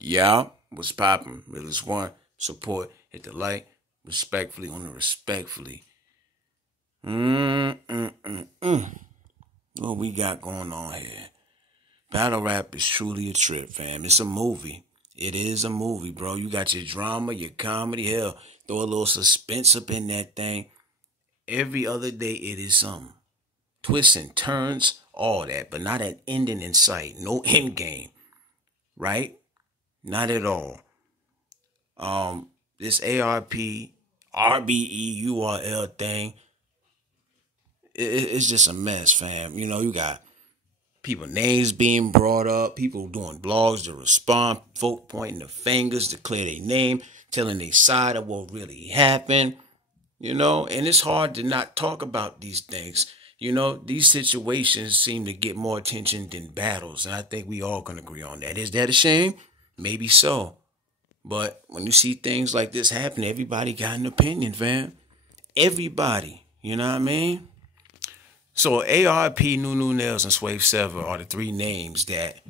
Yeah, what's poppin'? Realest one, support, hit the like, respectfully on the respectfully. Mm-mm-mm-mm. What we got going on here? Battle rap is truly a trip, fam. It's a movie. It is a movie, bro. You got your drama, your comedy, hell, throw a little suspense up in that thing. Every other day it is something. Twists and turns, all that, but not an ending in sight. No end game, right? Not at all. This ARP, RBE, URL thing, it's just a mess, fam. You know, you got people names being brought up, people doing blogs to respond, folk pointing the fingers to clear their name, telling their side of what really happened, you know, and it's hard to not talk about these things. You know, these situations seem to get more attention than battles, and I think we all can agree on that. Is that a shame? Maybe so. But when you see things like this happen, everybody got an opinion, fam. Everybody. You know what I mean? So ARP, New Nails, and Swave Sever are the three names that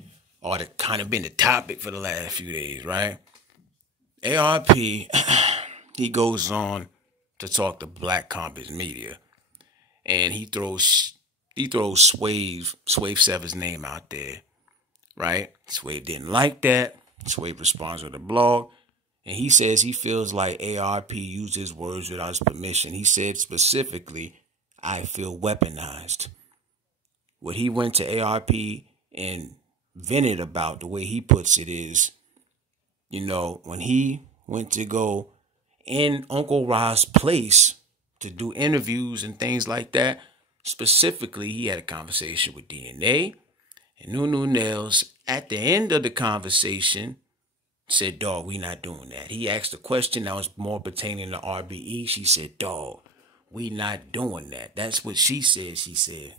are the kind of been the topic for the last few days, right? ARP, he goes on to talk to Black Compass Media, and he throws Swave Sever's name out there, right? Swave didn't like that. Swave responds with a blog, and he says he feels like ARP used his words without his permission. He said specifically, I feel weaponized. What he went to ARP and vented about, the way he puts it is, you know, when he went to go in Uncle Ra's place to do interviews and things like that, specifically, he had a conversation with DNA and New Nails. At the end of the conversation, said, dog, we not doing that. He asked a question that was more pertaining to RBE. She said, dog, we not doing that. That's what she said. She said.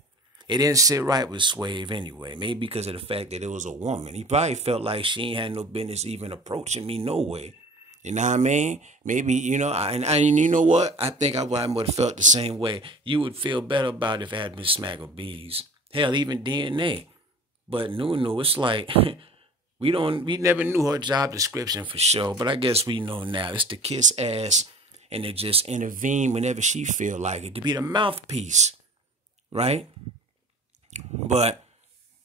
It didn't sit right with Swave anyway. Maybe because of the fact that it was a woman. He probably felt like she ain't had no business even approaching me no way. You know what I mean? Maybe, you know, and you know what? I think I would have felt the same way. You would feel better about it if it had been Smack or Bees. Hell, even DNA. But Nunu, it's like we never knew her job description for sure, but I guess we know now. It's to kiss ass and to just intervene whenever she feel like it, to be the mouthpiece, right? But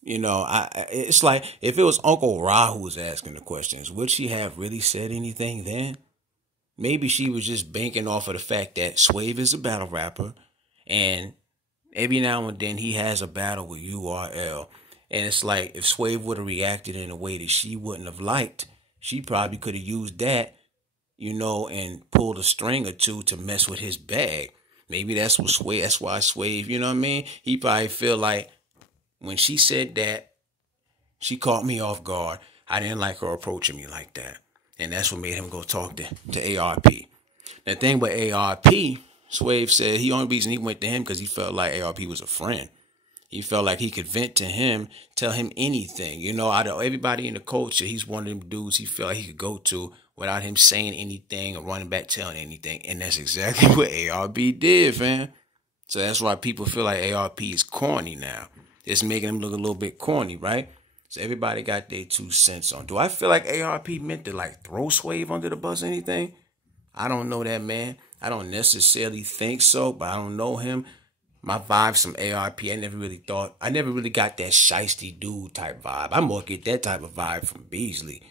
you know, it's like if it was Uncle Ra who was asking the questions, would she have really said anything then? Maybe she was just banking off of the fact that Swave is a battle rapper, and every now and then he has a battle with URL. And it's like if Swave would have reacted in a way that she wouldn't have liked, she probably could have used that, you know, and pulled a string or two to mess with his bag. Maybe that's what Swave, that's why Swave, you know what I mean? He probably feel like when she said that, she caught me off guard. I didn't like her approaching me like that. And that's what made him go talk to ARP. The thing with ARP, Swave said the only reason he went to him because he felt like ARP was a friend. He felt like he could vent to him, tell him anything. You know, out of everybody in the culture, he's one of them dudes he felt like he could go to without him saying anything or running back telling anything. And that's exactly what ARP did, man. So that's why people feel like ARP is corny now. It's making him look a little bit corny, right? So everybody got their 2 cents on. Do I feel like ARP meant to like throw Swave under the bus or anything? I don't know that man. I don't necessarily think so, but I don't know him. My vibes from ARP, I never really got that shiesty dude type vibe. I more get that type of vibe from Beasley.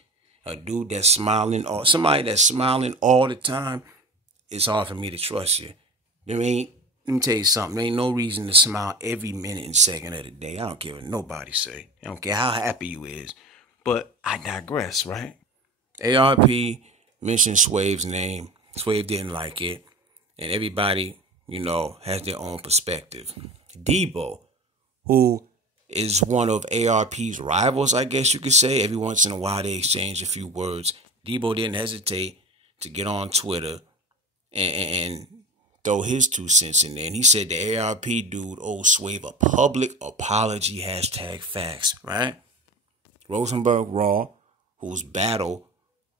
A dude that's smiling, or somebody that's smiling all the time. It's hard for me to trust you. Let me tell you something. There ain't no reason to smile every minute and second of the day. I don't care what nobody say. I don't care how happy you is. But I digress, right? ARP mentioned Swave's name. Swave didn't like it. And everybody, you know, has their own perspective. Debo, who is one of ARP's rivals, I guess you could say. Every once in a while they exchange a few words. Debo didn't hesitate to get on Twitter and throw his 2 cents in there. And he said the ARP dude owes Swave a public apology, #facts, right? Rosenberg Raw, whose battle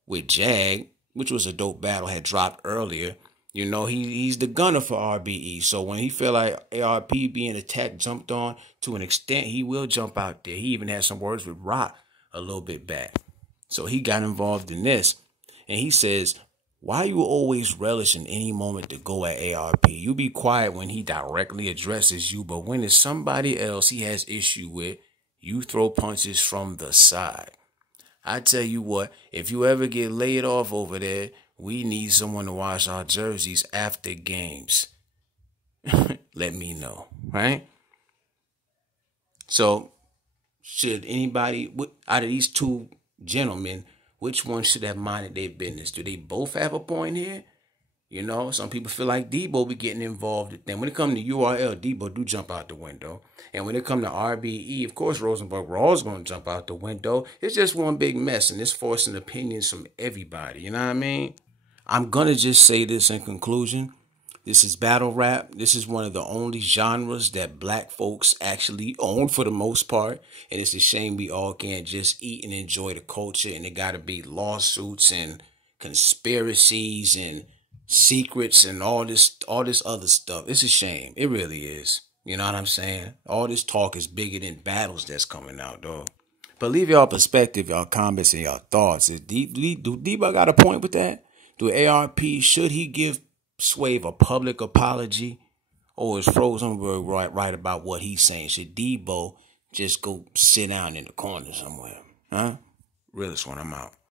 with Jag, which was a dope battle, had dropped earlier. You know, he's the gunner for RBE. So when he feel like ARP being attacked, jumped on to an extent, he will jump out there. He even had some words with Rock a little bit back. So he got involved in this. And he says, why you always relish in any moment to go at ARP? You be quiet when he directly addresses you, but when it's somebody else he has issue with, you throw punches from the side. I tell you what, if you ever get laid off over there, we need someone to wash our jerseys after games. Let me know, right? So, should anybody, out of these two gentlemen, which one should have minded their business? Do they both have a point here? You know, some people feel like Debo be getting involved. Then when it comes to URL, Debo do jump out the window. And when it comes to RBE, of course, Rosenberg Raw's going to jump out the window. It's just one big mess, and it's forcing opinions from everybody. You know what I mean? I'm going to just say this in conclusion. This is battle rap. This is one of the only genres that black folks actually own for the most part. And it's a shame we all can't just eat and enjoy the culture. And it got to be lawsuits and conspiracies and secrets and all this other stuff. It's a shame. It really is. You know what I'm saying? All this talk is bigger than battles that's coming out, though. But leave y'all perspective, y'all comments, and y'all thoughts. Do Debo got a point with that? Do ARP, should he give Swave a public apology? Or is Rosenberg right about what he's saying? Should Debo just go sit down in the corner somewhere? Huh? Realest one, I'm out.